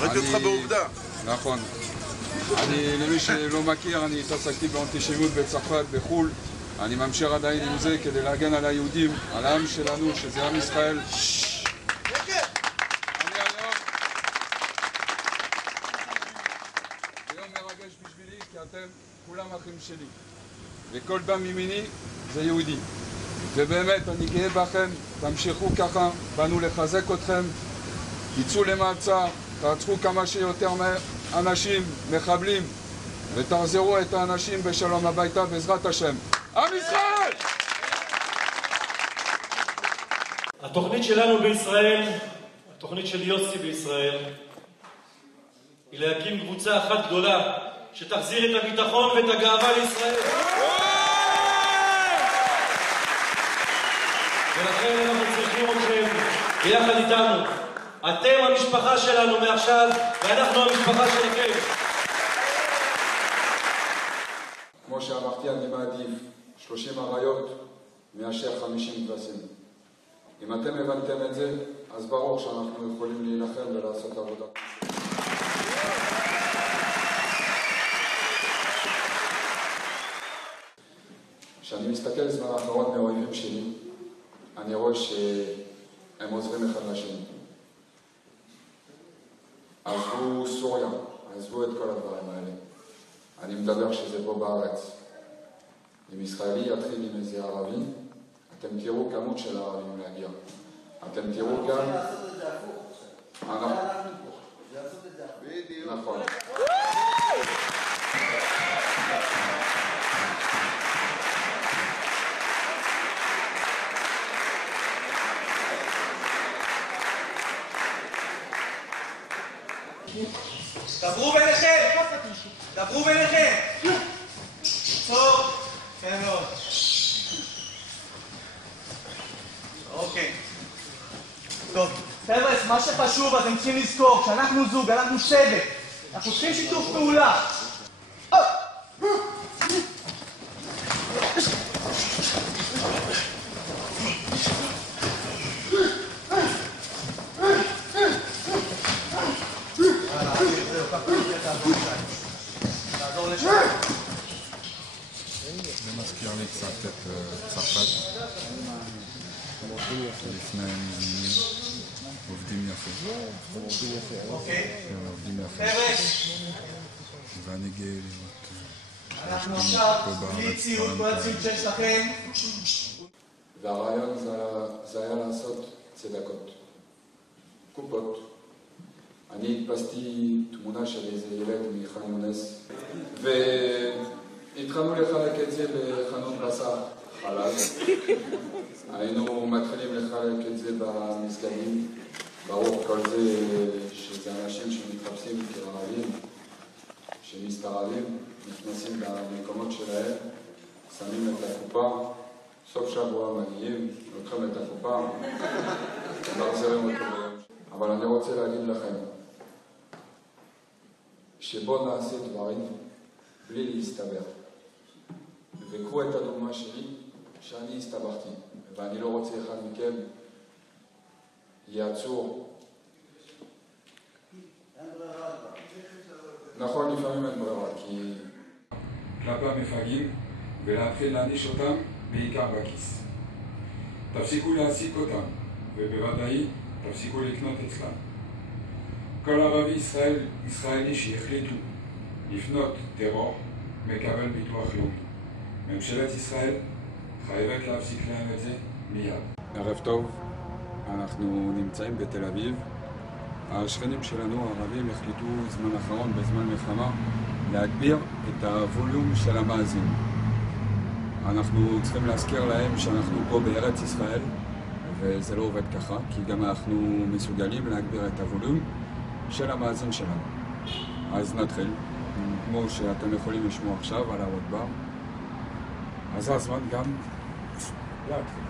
ראיתי אותך בעובדה. נכון. למי שלא מכיר, אני התעסקתי באנטישמיות בצרפת, בחו"ל. אני ממשיך עדיין עם זה כדי להגן על היהודים, על העם שלנו, שזה עם ישראל. היום מרגש בשבילי, כי אתם כולם אחים שלי. וכל דם ימיני זה יהודי. ובאמת, אני גאה בכם, תמשיכו ככה, באנו לחזק אתכם, תצאו למעצר, תעצרו כמה שיותר אנשים, מחבלים, ותחזרו את האנשים בשלום הביתה בעזרת השם. עם ישראל! התוכנית שלנו בישראל, התוכנית של יוסי בישראל, היא להקים קבוצה אחת גדולה שתחזיר את הביטחון ואת הגאווה לישראל. ולכן אנחנו צריכים אתכם ביחד איתנו. אתם המשפחה שלנו מעכשיו, ואנחנו המשפחה שלכם. כמו שאמרתי, אני מעדיף 30 אריות מאשר 50 כבשים. אם אתם הבנתם את זה, אז ברור שאנחנו יכולים להילחם ולעשות עבודה. כשאני מסתכל בזמן האחרון מהאויבים שלי, אני רואה שהם עוזרים אחד לשני. עזבו סוריה, עזבו את כל הדברים האלה. אני מדבר שזה פה בארץ. אם ישראלי יתחיל עם איזה ערבי, אתם תראו כמות של הערבים להגיע. אתם תראו גם... אנחנו לעשות את זה הפוך. לעשות את זה הפוך. בדיוק. נכון. דברו ביניכם! דברו ביניכם! טוב, כן מאוד. אוקיי. טוב, חבר'ה, מה שחשוב, אתם צריכים לזכור, שאנחנו זוג, אנחנו שבט. אנחנו צריכים שיתוף פעולה. זה מזכיר לי קצת את צרפת. לפני עובדים יפה. עובדים יפה. ואני גאה לראות. אנחנו עכשיו, בלי ציוד, כל הציוד שיש לכם. והרעיון זה היה לעשות צדקות. קופות. אני הדפסתי תמונה של איזה ילד מח'אן יונס, והתחלנו לחלק את זה בחנות בשר חלב. היינו מתחילים לחלק את זה במסגדים. ברור כל זה שזה אנשים שמתחפשים כערבים, שמסתרלים, נכנסים למקומות שלהם, שמים את הקופה, סוף שבוע מגיעים, לוקחים את הקופה, ומחזירים אותו ביום. אבל אני רוצה להגיד לכם, שבו נעשה דברים בלי להסתבר. וקחו את הדוגמה שלי, שאני הסתברתי, ואני לא רוצה אחד מכם יעצור. נכון, לפעמים אין ברירה, כי... כלפי המפגעים, ולהתחיל להעניש אותם בעיקר בכיס. תפסיקו להעסיק אותם, ובוודאי תפסיקו לקנות אצלם. כל ערבי ישראלי שהחליטו לפנות טרור מקבל ביטוח לאומי. ממשלת ישראל חייבת להפסיק להם את זה מיד. ערב טוב, אנחנו נמצאים בתל אביב. השכנים שלנו, הערבים, החליטו זמן אחרון, בזמן מלחמה, להגביר את הווליום של המאזין. אנחנו צריכים להזכיר להם שאנחנו פה בארץ ישראל, וזה לא עובד ככה, כי גם אנחנו מסוגלים להגביר את הווליום של המאזין שלנו. אז נתחיל, כמו שאתם יכולים לשמוע עכשיו על הוואטבר. אז הזמן גם להתחיל.